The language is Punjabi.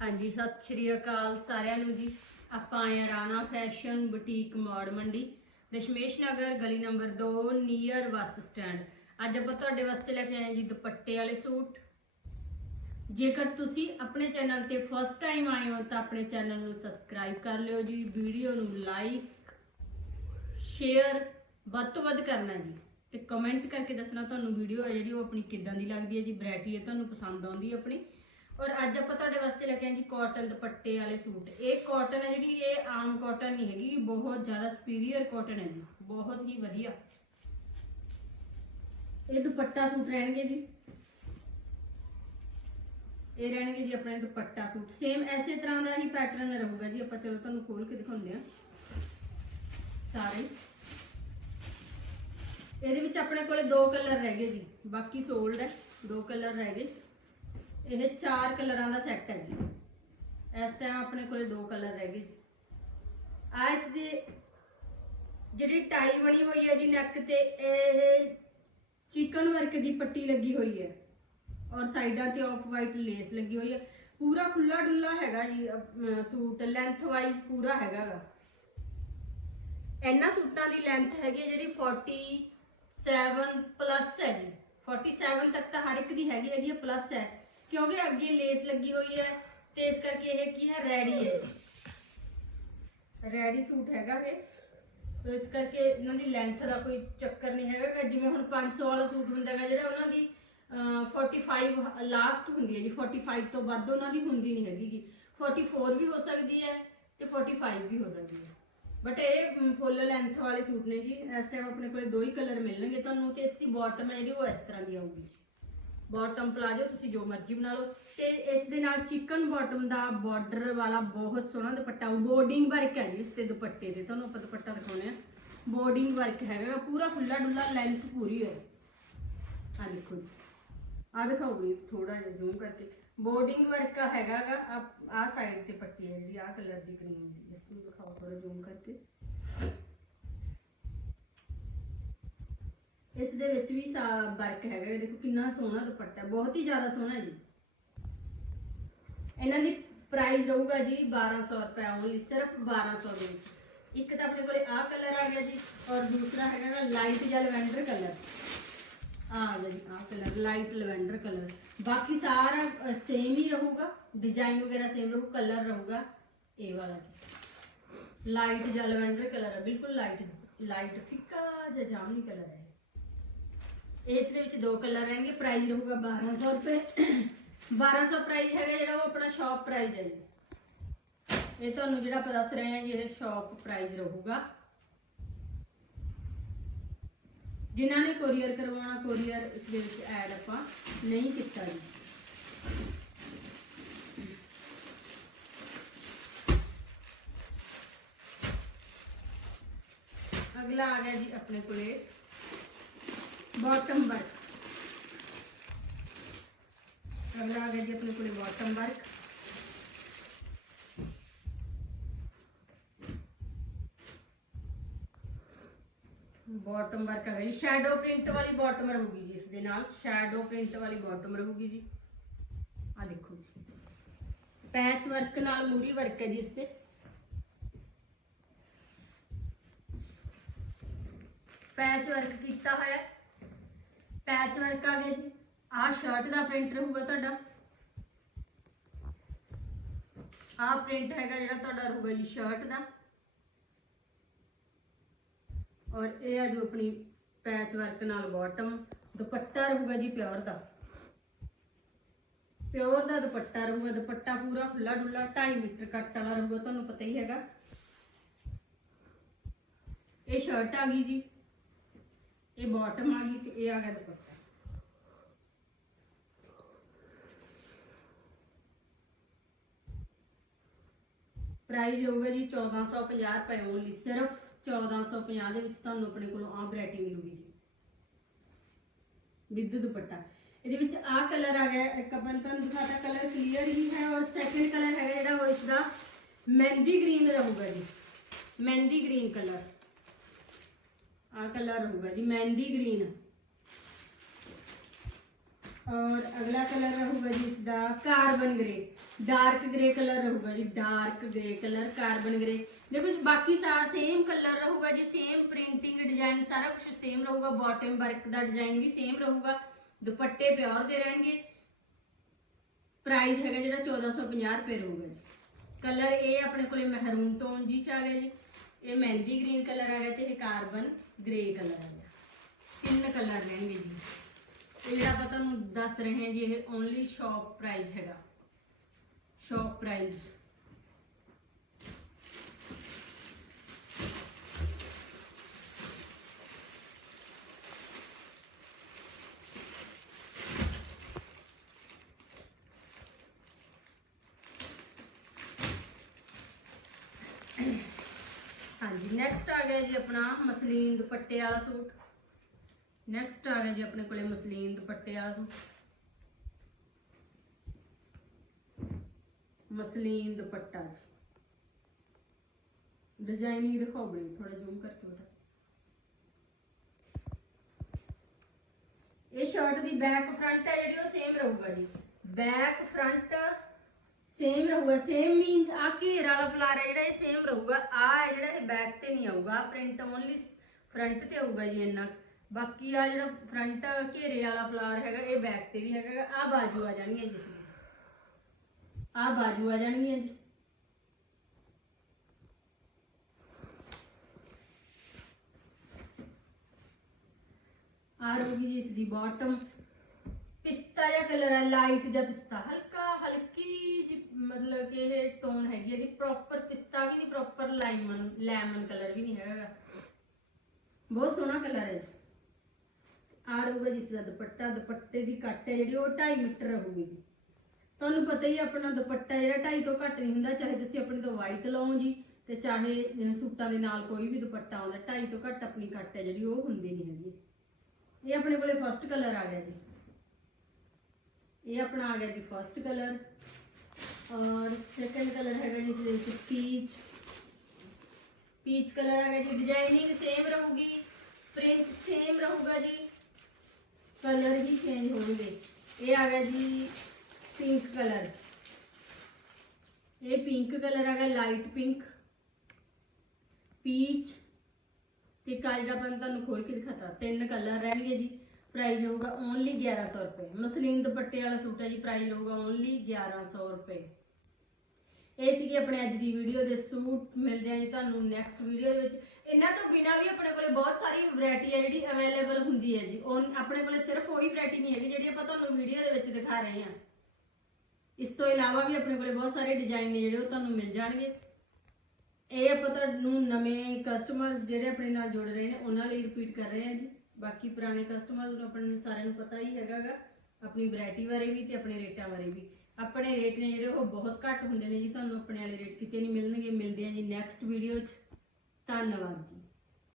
ਹਾਂਜੀ, ਸਤਿ ਸ਼੍ਰੀ ਅਕਾਲ ਸਾਰਿਆਂ ਨੂੰ ਜੀ। ਆਪਾਂ ਆਏ ਹਾਂ ਰਾਣਾ ਫੈਸ਼ਨ ਬੁਟੀਕ ਮੋੜ ਮੰਡੀ ਦਸ਼ਮੇਸ਼ ਨਗਰ, ਗਲੀ ਨੰਬਰ 2 ਨੀਅਰ ਬੱਸ ਸਟੈਂਡ। ਅੱਜ ਆਪਾਂ ਤੁਹਾਡੇ ਵਾਸਤੇ ਲੈ ਕੇ ਆਏ ਜੀ ਦੁਪੱਟੇ ਵਾਲੇ ਸੂਟ। ਜੇਕਰ ਤੁਸੀਂ ਆਪਣੇ ਚੈਨਲ ਤੇ ਫਸਟ ਟਾਈਮ ਆਏ ਹੋ, ਤਾਂ ਆਪਣੇ ਚੈਨਲ ਨੂੰ ਸਬਸਕ੍ਰਾਈਬ ਕਰ ਲਿਓ ਜੀ, ਵੀਡੀਓ ਨੂੰ ਲਾਈਕ ਸ਼ੇਅਰ ਵੱਧ ਤੋਂ ਵੱਧ ਕਰਨਾ ਜੀ। ਤੇ ਕਮੈਂਟ ਕਰਕੇ ਦੱਸਣਾ ਤੁਹਾਨੂੰ ਵੀਡੀਓ ਹੈ ਜਿਹੜੀ, ਉਹ ਆਪਣੀ ਕਿੱਦਾਂ ਦੀ ਲੱਗਦੀ ਹੈ ਜੀ ਵੈਰਾਈਟੀ ਹੈ, ਤੁਹਾਨੂੰ ਪਸੰਦ ਆਉਂਦੀ ਹੈ ਆਪਣੀ। ਔਰ ਅੱਜ ਆਪਾਂ ਤੁਹਾਡੇ ਵਾਸਤੇ ਲੈ ਕੇ ਆਏ ਜੀ ਕਾਟਨ ਦੁਪੱਟੇ ਵਾਲੇ ਸੂਟ। ਇਹ ਕਾਟਨ ਹੈ ਜਿਹੜੀ, ਇਹ ਆਮ ਕਾਟਨ ਨਹੀਂ ਹੈਗੀ, ਬਹੁਤ ਜ਼ਿਆਦਾ ਸੁਪੀਰੀਅਰ ਕਾਟਨ ਹੈ ਜੀ। ਬਹੁਤ ਹੀ ਵਧੀਆ। ਇਹ ਦੁਪੱਟਾ ਸੂਟ ਰਹਿਣਗੇ ਜੀ। ਇਹ ਰਹਿਣਗੇ ਜੀ ਆਪਣੇ ਦੁਪੱਟਾ ਸੂਟ। ਸੇਮ ਐਸੇ ਤਰ੍ਹਾਂ ਦਾ ਹੀ ਪੈਟਰਨ ਰਹੂਗਾ ਜੀ। ਆਪਾਂ ਚਲੋ ਤੁਹਾਨੂੰ ਖੋਲ ਕੇ ਦਿਖਾਉਂਦੇ ਆ ਸਾਰੇ। ਇਹਦੇ ਵਿੱਚ ਆਪਣੇ ਕੋਲੇ ਦੋ ਕਲਰ ਰਹਿ ਗਏ ਜੀ। ਬਾਕੀ ਸੋਲਡ ਹੈ, ਦੋ ਕਲਰ ਰਹਿ ਗਏ। ਇਹ ਚਾਰ ਕਲਰਾਂ ਦਾ ਸੈੱਟ ਹੈ ਜੀ। ਇਸ ਟਾਈਮ ਆਪਣੇ ਕੋਲੇ ਦੋ ਕਲਰ ਰਹਿ ਗਏ ਜੀ। ਆ ਇਸ ਦੀ ਜਿਹੜੀ ਟਾਈ ਬਣੀ ਹੋਈ ਹੈ ਜੀ ਨੈਕ ਤੇ, ਇਹ ਚਿਕਨ ਵਰਕ ਦੀ ਪੱਟੀ ਲੱਗੀ ਹੋਈ ਹੈ। ਔਰ ਸਾਈਡਾਂ ਤੇ ਆਫ ਵਾਈਟ ਲੇਸ ਲੱਗੀ ਹੋਈ ਹੈ। ਪੂਰਾ ਖੁੱਲਾ ਡੁੱਲਾ ਹੈਗਾ ਜੀ ਸੂਟ। ਲੈਂਥ ਵਾਈਜ਼ ਪੂਰਾ ਹੈਗਾ ਗਾ। ਇਹਨਾਂ ਸੂਟਾਂ ਦੀ ਲੈਂਥ ਹੈਗੀ ਹੈ ਜਿਹੜੀ 47 ਪਲੱਸ ਹੈ ਜੀ। 47 ਤੱਕ ਤਾਂ ਹਰ ਇੱਕ ਦੀ ਹੈਗੀ ਹੈਗੀ ਹੈ ਪਲੱਸ ਹੈ। ਕਿਉਂਕਿ ਅੱਗੇ ਲੇਸ ਲੱਗੀ ਹੋਈ ਹੈ ਤੇ ਇਸ ਕਰਕੇ ਇਹ ਕੀ ਹੈ ਰੈਡੀ ਹੈ। ਰੈਡੀ ਸੂਟ ਹੈਗਾ ਇਹ। ਤੋ ਇਸ ਕਰਕੇ ਇਹਨਾਂ ਦੀ ਲੈਂਥ ਦਾ ਕੋਈ ਚੱਕਰ ਨਹੀਂ ਹੈਗਾ ਜਿਵੇਂ ਹੁਣ 500 ਵਾਲਾ ਸੂਟ ਹੁੰਦਾ ਹੈਗਾ ਜਿਹੜਾ ਉਹਨਾਂ ਦੀ ਅਹ, 45 ਲਾਸਟ ਹੁੰਦੀ ਹੈ ਜੀ। 45 ਤੋਂ ਵੱਧ ਉਹਨਾਂ ਦੀ ਹੁੰਦੀ ਨਹੀਂ ਹੈਗੀ ਗੀ। 44 ਵੀ ਹੋ ਸਕਦੀ ਹੈ ਤੇ 45 ਵੀ ਹੋ ਸਕਦੀ ਹੈ। ਬਟ ਇਹ ਫੁੱਲ ਲੈਂਥ ਵਾਲੇ ਸੂਟ ਨੇ ਜੀ। ਇਸ ਟਾਈਮ ਆਪਣੇ ਕੋਲ ਦੋ ਹੀ ਕਲਰ ਮਿਲਣਗੇ ਤੁਹਾਨੂੰ ਤੇ ਇਸ ਦੀ ਬਾਟਮ ਹੈ ਜਿਹੜੀ ਉਹ ਇਸ ਤਰ੍ਹਾਂ ਦੀ ਆਊਗੀ। ਬਾਟਮ ਪਲਾਜੋ ਤੁਸੀਂ ਜੋ ਮਰਜ਼ੀ ਬਣਾ ਲਓ। ਤੇ ਇਸ ਦੇ ਨਾਲ ਚਿਕਨ ਬਾਟਮ ਦਾ ਬਾਰਡਰ ਵਾਲਾ ਬਹੁਤ ਸੋਹਣਾ ਦੁਪੱਟਾ ਬੋਰਡਿੰਗ ਵਰਕ ਹੈ ਜੀ, ਇਸ ਤੇ ਦੁਪੱਟੇ ਤੇ ਤੁਹਾਨੂੰ ਆਪਾਂ ਦੁਪੱਟਾ ਦਿਖਾਉਣੇ ਆ ਬੋਰਡਿੰਗ ਵਰਕ ਹੈਗਾ, ਪੂਰਾ ਖੁੱਲਾ ਡੁੱਲਾ ਲੈਂਥ ਪੂਰੀ ਹੈ ਆ ਦੇਖੋ ਜੀ। ਆ ਦਿਖਾਓ ਵੀ ਥੋੜਾ ਜਿਹਾ ਜ਼ੂਮ ਕਰਕੇ। ਬੋਰਡਿੰਗ ਵਰਕ ਹੈਗਾ ਗਾ ਆ ਸਾਈਡ ਤੇ ਪੱਟੀ ਹੈ ਜਿਹੜੀ ਆ ਕਲਰ ਦੀ ਕਰੀਮ ਇਸ ਨੂੰ ਦਿਖਾਓ ਥੋੜਾ ਜ਼ੂਮ ਕਰਕੇ। ਇਸ ਦੇ ਵਿੱਚ ਵੀ ਸਾ ਵਰਕ ਹੈਗਾ ਇਹ ਦੇਖੋ ਕਿੰਨਾ ਸੋਹਣਾ ਦੁਪੱਟਾ, ਬਹੁਤ ਹੀ ਜ਼ਿਆਦਾ ਸੋਹਣਾ ਜੀ। ਇਹਨਾਂ ਦੀ ਪ੍ਰਾਈਸ ਰਹੂਗਾ ਜੀ 1200 ਰੁਪਏ ਓਨਲੀ ਸਿਰਫ 1200 ਦੇ ਵਿੱਚ। ਇੱਕ ਤਾਂ ਆਪਣੇ ਕੋਲੇ ਆਹ ਕਲਰ ਆ ਗਿਆ ਜੀ ਔਰ ਦੂਸਰਾ ਹੈਗਾ ਗਾ ਲਾਈਟ ਜਾਂ ਲਵੈਂਡਰ ਕਲਰ ਆ ਗਿਆ ਜੀ, ਆਹ ਕਲਰ ਲਾਈਟ ਲਵੈਂਡਰ ਕਲਰ ਬਾਕੀ ਸਾਰਾ ਸੇਮ ਹੀ ਰਹੂਗਾ ਡਿਜ਼ਾਈਨ ਵਗੈਰਾ ਸੇਮ ਰਹੂ ਕਲਰ ਰਹੂਗਾ, ਇਹ ਵਾਲਾ ਜੀ। ਲਾਈਟ ਜਾਂ ਲਵੈਂਡਰ ਕਲਰ ਹੈ ਬਿਲਕੁਲ ਲਾਈਟ ਲਾਈਟ ਫਿੱਕਾ ਜਾਂ ਜਾਮਨੀ ਕਲਰ ਹੈ। ਇਸ ਦੇ ਵਿੱਚ ਦੋ ਕਲਰ ਰਹਿਣਗੇ ਪ੍ਰਾਈਸ ਰਹੂਗਾ 1200 ਰੁਪਏ। 1200 ਪ੍ਰਾਈਸ ਹੈਗਾ ਜਿਹੜਾ ਉਹ ਆਪਣਾ ਸ਼ਾਪ ਪ੍ਰਾਈਸ ਹੈ ਜੀ। ਇਹ ਤੁਹਾਨੂੰ ਜਿਹੜਾ ਆਪਾਂ ਦੱਸ ਰਹੇ ਹਾਂ ਜੀ, ਇਹ ਸ਼ਾਪ ਪ੍ਰਾਈਸ ਰਹੂਗਾ। ਜਿਨ੍ਹਾਂ ਨੇ ਕੋਰੀਅਰ ਕਰਵਾਉਣਾ ਕੋਰੀਅਰ ਇਸ ਦੇ ਵਿੱਚ ਐਡ ਆਪਾਂ ਨਹੀਂ ਕੀਤਾ ਜੀ। ਅਗਲਾ ਆ ਗਿਆ ਜੀ ਆਪਣੇ ਕੋਲੇ ਬਾਟਮ ਵਰਕ ਅਗਲਾ ਆ ਗਿਆ ਜੀ ਆਪਣੇ ਕੋਲੇ ਬਾਟਮ ਵਰਕ ਬਾਟਮ ਵਰਕ ਹੈ ਜੀ ਸ਼ੈਡੋ ਪ੍ਰਿੰਟ ਵਾਲੀ ਬਾਟਮ ਰਹੂਗੀ ਜੀ ਇਸ ਦੇ ਨਾਲ ਸ਼ੈਡੋ ਪ੍ਰਿੰਟ ਵਾਲੀ ਬਾਟਮ ਰਹੂਗੀ ਜੀ ਆ ਦੇਖੋ ਜੀ ਪੈਚ ਵਰਕ ਨਾਲ ਮੂਰੀ ਵਰਕ ਹੈ ਜੀ ਇਸ ਤੇ ਪੈਚ ਵਰਕ ਕੀਤਾ ਹੋਇਆ ਪੈਚ ਵਰਕ ਆ ਗਿਆ ਜੀ। ਆਹ ਸ਼ਰਟ ਦਾ ਪ੍ਰਿੰਟ ਰਹੂਗਾ ਤੁਹਾਡਾ। ਆਹ ਪ੍ਰਿੰਟ ਹੈਗਾ ਜਿਹੜਾ ਤੁਹਾਡਾ ਰਹੂਗਾ ਜੀ ਸ਼ਰਟ ਦਾ। ਔਰ ਇਹ ਆ ਜੋ ਆਪਣੀ ਪੈਚ ਵਰਕ ਨਾਲ ਬਾਟਮ ਦੁਪੱਟਾ ਰਹੂਗਾ ਜੀ ਪਿਓਰ ਦਾ। ਪਿਓਰ ਦਾ ਦੁਪੱਟਾ ਰਹੂਗਾ, ਦੁਪੱਟਾ ਪੂਰਾ ਖੁੱਲਾ ਡੁੱਲਾ 2.5 ਮੀਟਰ ਕੱਟ ਵਾਲਾ ਰਹੂਗਾ, ਤੁਹਾਨੂੰ ਪਤਾ ਹੀ ਹੈਗਾ। ਇਹ ਸ਼ਰਟ ਆ ਗਈ ਜੀ। ਇਹ ਬਾਟਮ ਆ ਗਈ ਤੇ ਇਹ ਆ ਗਿਆ ਦੁਪੱਟਾ। ਪ੍ਰਾਈਸ ਹੋਊਗਾ ਜੀ 1450 ਰੁਪਏ ਓਨਲੀ ਸਿਰਫ 1450 ਦੇ ਵਿੱਚ ਤੁਹਾਨੂੰ ਆਪਣੇ ਕੋਲੋਂ ਆਹ ਵੈਰਾਈਟੀ ਮਿਲੂਗੀ ਜੀ। ਵਿਦ ਦੁਪੱਟਾ। ਇਹਦੇ ਵਿੱਚ ਆਹ ਕਲਰ ਆ ਗਿਆ, ਇੱਕ ਆਪਾਂ ਨੇ ਤੁਹਾਨੂੰ ਦਿਖਾਤਾ ਕਲਰ ਕਲੀਅਰ ਹੀ ਹੈ ਔਰ ਸੈਕੰਡ ਕਲਰ ਹੈਗਾ ਜਿਹੜਾ ਉਹ ਇਸ ਦਾ ਮਹਿੰਦੀ ਗ੍ਰੀਨ ਰਹੂਗਾ ਜੀ। ਮਹਿੰਦੀ ਗ੍ਰੀਨ ਕਲਰ ਆਹ ਕਲਰ ਰਹੂਗਾ ਜੀ, ਮਹਿੰਦੀ ਗ੍ਰੀਨ ਔਰ ਅਗਲਾ ਕਲਰ ਰਹੂਗਾ ਜੀ ਇਸ ਦਾ carbon grey. Dark grey colour ਰਹੂਗਾ ਜੀ, dark grey colour carbon grey. ਦੇਖੋ ਜੀ, ਬਾਕੀ ਸਾਰਾ ਸੇਮ ਕਲਰ ਰਹੂਗਾ ਜੀ ਸੇਮ ਪ੍ਰਿੰਟਿੰਗ ਡਿਜ਼ਾਈਨ ਸਾਰਾ ਕੁਝ ਸੇਮ ਰਹੂਗਾ। ਬਾਟਮ ਵਰਕ ਦਾ ਡਿਜ਼ਾਈਨ ਵੀ ਸੇਮ ਰਹੂਗਾ। ਦੁਪੱਟੇ ਪਿਓਰ ਦੇ ਰਹਿਣਗੇ। ਪ੍ਰਾਈਸ ਹੈਗਾ ਜਿਹੜਾ 1450 ਰੁਪਏ ਰਹੂਗਾ ਜੀ। ਕਲਰ ਇਹ ਆਪਣੇ ਕੋਲੇ ਮਹਿਰੂਨ ਟੋਨ ਜੀ ਚ ਆ ਗਿਆ ਜੀ। ਇਹ ਮਹਿੰਦੀ ਗ੍ਰੀਨ ਕਲਰ ਆ ਗਿਆ ਤੇ ਇਹ ਕਾਰਬਨ ਗ੍ਰੇ ਕਲਰ ਆ ਗਿਆ। ਤਿੰਨ ਕਲਰ ਰਹਿਣਗੇ ਜੀ। ਇਹ ਜਿਹੜਾ ਆਪਾਂ ਤੁਹਾਨੂੰ ਦੱਸ ਰਹੇ ਹਾਂ ਜੀ, ਇਹ ਓਨਲੀ ਸ਼ਾਪ ਪ੍ਰਾਈਸ ਹੈਗਾ। ਸ਼ਾਪ ਪ੍ਰਾਈਸ ਹਾਂਜੀ ਨੈਕਸਟ ਆ ਗਿਆ ਜੀ ਆਪਣਾ ਮਸਲੀਨ ਦੁਪੱਟੇ ਵਾਲਾ ਸੂਟ। ਨੈਕਸਟ ਆ ਗਿਆ ਜੀ ਆਪਣੇ ਕੋਲੇ ਮਸਲੀਨ ਦੁਪੱਟੇ ਵਾਲਾ ਸੂਟ ਮਸਲੀਨ ਦੁਪੱਟਾ ਜੀ। ਡਿਜ਼ਾਈਨਿੰਗ ਦਿਖਾਓ ਬੜੀ ਥੋੜਾ ਜ਼ੂਮ ਕਰਕੇ ਬੇਟਾ ਇਹ ਸ਼ਰਟ ਦੀ ਬੈਕ ਫਰੰਟ ਹੈ ਜਿਹੜੀ, ਉਹ ਸੇਮ ਰਹੂਗਾ ਜੀ। ਬੈਕ ਫਰੰਟ ਸੇਮ ਰਹੂਗਾ ਸੇਮ ਮੀਨਸ ਆ ਘੇਰ ਵਾਲਾ ਫਲਾਰ ਹੈ ਜਿਹੜਾ, ਇਹ ਸੇਮ ਰਹੂਗਾ। ਆ ਜਿਹੜਾ, ਇਹ ਬੈਕ ਤੇ ਨਹੀਂ ਆਊਗਾ। ਪ੍ਰਿੰਟ ਓਨਲੀ ਫਰੰਟ ਤੇ ਆਊਗਾ ਜੀ ਇੰਨਾ। ਬਾਕੀ ਆ ਜਿਹੜਾ ਫਰੰਟ ਘੇਰੇ ਵਾਲਾ ਫਲਾਰ ਹੈਗਾ, ਇਹ ਬੈਕ ਤੇ ਵੀ ਹੈਗਾ, ਆ ਬਾਜੂ ਆ ਜਾਣਗੀਆਂ ਜਿਸ ਦੀ ਆ ਬਾਜੂ ਆ ਜਾਣਗੀਆਂ ਜੀ। ਆ ਰਹੂਗੀ ਜੀ ਇਸ ਦੀ ਬਾਟਮ ਪਿਸਤਾ ਜਿਹਾ ਕਲਰ ਹੈ ਲਾਈਟ ਜਿਹਾ ਪਿਸਤਾ, ਹਲਕਾ, ਹਲਕੀ ਜੀ, ਮਤਲਬ ਕਿ ਇਹ ਟੋਨ ਹੈਗੀ ਇਹਦੀ ਪ੍ਰੋਪਰ ਪਿਸਤਾ ਵੀ ਨਹੀਂ ਪ੍ਰੋਪਰ ਲਾਈਮਨ ਲੈਮਨ ਕਲਰ ਵੀ ਨਹੀਂ ਹੈਗਾ। ਬਹੁਤ ਸੋਹਣਾ ਕਲਰ ਹੈ ਜੀ। ਆ ਰਹੂਗਾ ਜਿਸ ਦਾ ਦੁਪੱਟਾ, ਦੁਪੱਟੇ ਦੀ ਕੱਟ ਹੈ ਜਿਹੜੀ, ਉਹ 2.5 ਮੀਟਰ ਰਹੂਗੀ ਜੀ। ਤੁਹਾਨੂੰ ਪਤਾ ਹੀ ਹੈ ਆਪਣਾ ਦੁਪੱਟਾ ਜਿਹੜਾ 2.5 ਤੋਂ ਘੱਟ ਨਹੀਂ ਹੁੰਦਾ, ਚਾਹੇ ਤੁਸੀਂ ਆਪਣੇ ਤੋਂ ਵਾਈਟ ਲਾਓ ਜੀ, ਤੇ ਚਾਹੇ ਸੂਟਾਂ ਦੇ ਨਾਲ ਕੋਈ ਵੀ ਦੁਪੱਟਾ ਆਉਂਦਾ 2.5 ਤੋਂ ਘੱਟ ਆਪਣੀ ਕੱਟ ਹੈ ਜਿਹੜੀ, ਉਹ ਹੁੰਦੀ ਨਹੀਂ ਹੈਗੀ। ਇਹ ਆਪਣੇ ਕੋਲੇ ਫਸਟ ਕਲਰ ਆ ਗਿਆ ਜੀ। ਇਹ ਆਪਣਾ ਆ ਗਿਆ ਜੀ ਫਸਟ ਕਲਰ ਔਰ ਸੈਕੰਡ ਕਲਰ ਹੈਗਾ ਜੀ ਇਸ ਦੇ ਵਿੱਚ ਪੀਚ ਪੀਚ ਕਲਰ ਹੈਗਾ ਜੀ ਡਿਜ਼ਾਈਨਿੰਗ ਸੇਮ ਰਹੂਗੀ ਪ੍ਰਿੰਟ ਸੇਮ ਰਹੂਗਾ ਜੀ। ਕਲਰ ਵੀ ਚੇਂਜ ਹੋਣਗੇ ਇਹ ਆ ਗਿਆ ਜੀ ਪਿੰਕ ਕਲਰ। ਇਹ ਪਿੰਕ ਕਲਰ ਹੈਗਾ ਲਾਈਟ ਪਿੰਕ ਪੀਚ ਤੇ ਕਾਜ ਦਾ ਤੁਹਾਨੂੰ ਖੋਲ ਕੇ ਦਿਖਾਤਾ। ਤਿੰਨ ਕਲਰ ਰਹਿਣਗੇ ਜੀ। ਪ੍ਰਾਈਸ ਹੋਊਗਾ ਓਨਲੀ 1100 ਰੁਪਏ। ਮਸਲੀਨ ਦੁਪੱਟੇ ਵਾਲਾ ਸੂਟ ਹੈ ਜੀ। ਪ੍ਰਾਈਸ ਹੋਊਗਾ ਓਨਲੀ 1100 ਰੁਪਏ। ਇਹ ਸੀਗੀ ਆਪਣੇ ਅੱਜ ਦੀ ਵੀਡੀਓ ਦੇ ਸੂਟ ਮਿਲਦੇ ਆ ਜੀ ਤੁਹਾਨੂੰ ਨੈਕਸਟ ਵੀਡੀਓ ਦੇ ਵਿੱਚ। ਇਹਨਾਂ ਤੋਂ ਬਿਨਾ ਵੀ ਆਪਣੇ ਕੋਲੇ ਬਹੁਤ ਸਾਰੀ ਵੈਰਾਈਟੀ ਹੈ ਜਿਹੜੀ ਅਵੇਲੇਬਲ ਹੁੰਦੀ ਹੈ ਜੀ। ਉਹ ਆਪਣੇ ਕੋਲੇ ਸਿਰਫ ਉਹੀ ਵੈਰਾਈਟੀ ਨਹੀਂ ਹੈਗੀ ਜਿਹੜੀ ਆਪਾਂ ਤੁਹਾਨੂੰ ਵੀਡੀਓ ਦੇ ਵਿੱਚ ਦਿਖਾ ਰਹੇ ਹਾਂ। ਇਸ ਤੋਂ ਇਲਾਵਾ ਵੀ ਆਪਣੇ ਕੋਲੇ ਬਹੁਤ ਸਾਰੇ ਡਿਜ਼ਾਈਨ ਨੇ ਜਿਹੜੇ ਉਹ ਤੁਹਾਨੂੰ ਮਿਲ ਜਾਣਗੇ। ਇਹ ਆਪਾਂ ਤੁਹਾਨੂੰ ਨਵੇਂ ਕਸਟਮਰਸ ਜਿਹੜੇ ਆਪਣੇ ਨਾਲ ਜੁੜ ਰਹੇ ਨੇ, ਉਹਨਾਂ ਲਈ ਰਿਪੀਟ ਕਰ ਰਹੇ ਹਾਂ ਜੀ। ਬਾਕੀ ਪੁਰਾਣੇ ਕਸਟਮਰਸ ਨੂੰ ਆਪਣੇ ਸਾਰਿਆਂ ਨੂੰ ਪਤਾ ਹੀ ਹੈਗਾਗਾ, ਆਪਣੀ ਵੈਰਾਈਟੀ ਬਾਰੇ ਵੀ ਤੇ ਆਪਣੇ ਰੇਟਾਂ ਬਾਰੇ ਵੀ। ਆਪਣੇ ਰੇਟ ਨੇ ਜਿਹੜੇ ਉਹ ਬਹੁਤ ਘੱਟ ਹੁੰਦੇ ਨੇ ਜੀ, ਤੁਹਾਨੂੰ ਆਪਣੇ ਵਾਲੇ ਰੇਟ ਕਿਤੇ ਨਹੀਂ ਮਿਲਣਗੇ, ਮਿਲਦੇ ਆ ਜੀ ਨੈਕਸਟ ਵੀਡੀਓ 'ਚ। ਧੰਨਵਾਦ ਜੀ।